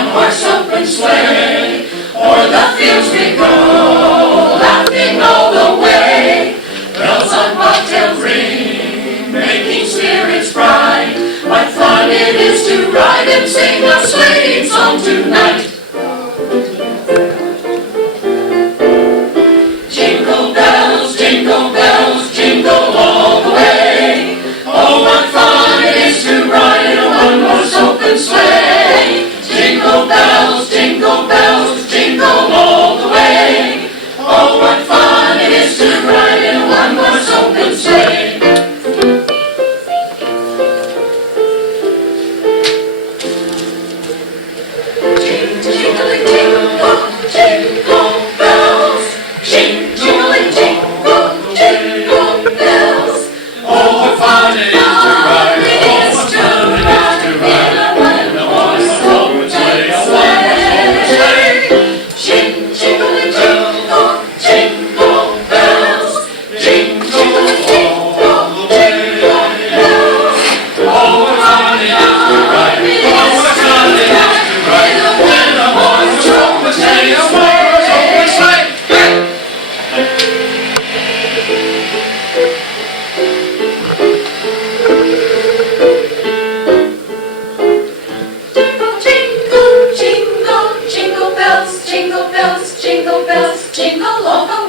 one horse open sleigh. O'er the fields we go, laughing all the way. Bells on bobtails ring, making spirits bright. What fun it is to ride and sing a sleighing song tonight. Jingle bells, jingle all the way. Oh, what fun it is to ride in a one-horse open sleigh. Jingle bells, jingle all the way. Oh, what fun it is to ride in a one-horse open sleigh. Jingling, jingle bells, jingling, jingle bells. Oh, what fun it is to ride! Oh, what fun it is to ride in a one-horse open sleigh, a one-horse open sleigh. Jingling, jingle bells, jingling, jingle bells. Oh, what fun it is to ride! Oh, what fun it is to ride in a one-horse open sleigh, a one-horse open sleigh. Jingle, jingle bells, jingle bells, jingle bells, jingle all the